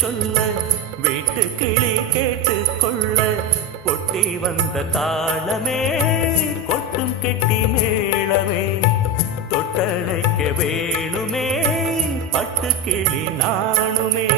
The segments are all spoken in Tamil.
சொல்ல வீட்டு கிளி கேட்டு கொள்ள கொட்டி வந்த தாளமே கொட்டும் கெட்டி மேளமே தொட்டணைக்க வேணுமே பட்டு கிளி நாணுமே.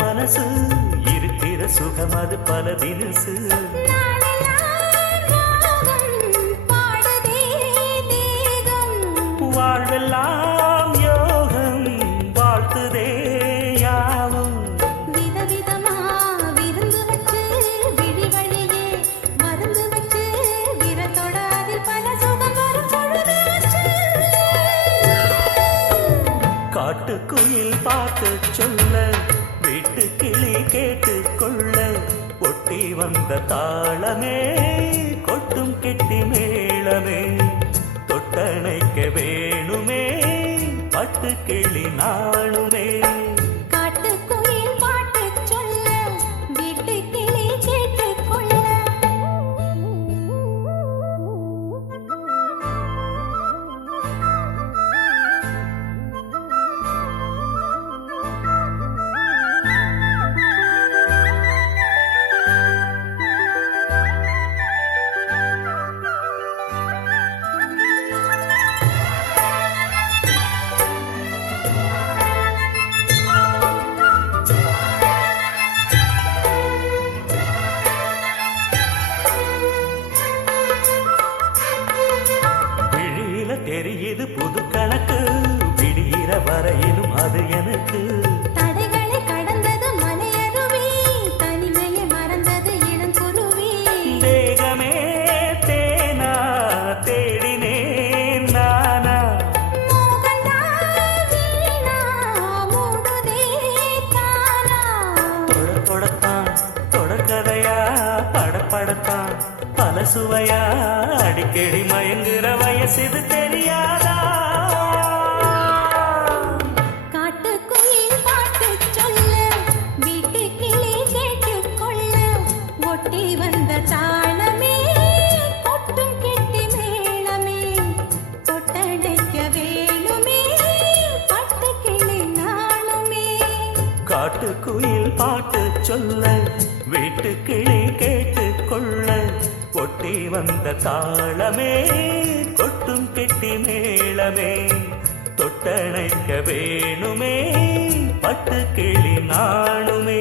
மனசு இருக்கிற சுகம் அது பல தினசு வாழ்வெல்லாம் யோகம் வாழ்த்துதே யாவும் விதவிதமா விருந்து வச்சு விழி வழியே மருந்து வச்சு விரத்தோட அதில் பல சுகம் வரும் பொழுதாச்சு. காட்டுக்குயில் பாட்டு சொல்ல வீட்டு கிளி கேட்டு கொள்ள ஒட்டி வந்த தாளமே கொட்டும் கெட்டி மேளமே தொட்டணைக்க வேணுமே பட்டு கிளி நாளுமே. காட்டுக்குயில் பாட்டு சொல்ல வீட்டு கிளி கேட்டு கொள்ள தெரியுது புது கணக்கு விடிகிற வரையிலும் அது எனக்கு தடைகளை கடந்தது மலையருவி தனிமையை மறந்தது இளங்குருவி தேகமே தேனா தேடினேன் நானா மோகந்தா வீணா மூடுதே தானா தொடத்தான் தொடர்கதையா படப்படத்தான் பல சுவையா அடிக்கடி மயங்குற வயசு தெரியாதா. காட்டுக்குயில் பாட்டு சொல்ல வீட்டு கிளி கேட்டு கொள்ள ஒட்டி வந்த தாளமே கொட்டும் கெட்டி மேளமே தொட்டணைக்க வேணுமே பட்டு கிளி நாளுமே. காட்டுக்குயில் பாட்டு சொல்ல வீட்டு கிளி கேட்டு கொள்ள ஒட்டி வந்த தாளமே கொட்டும் கெட்டி மேளமே தொட்டணைக்க வேணுமே பட்டு கிளி நாணுமே.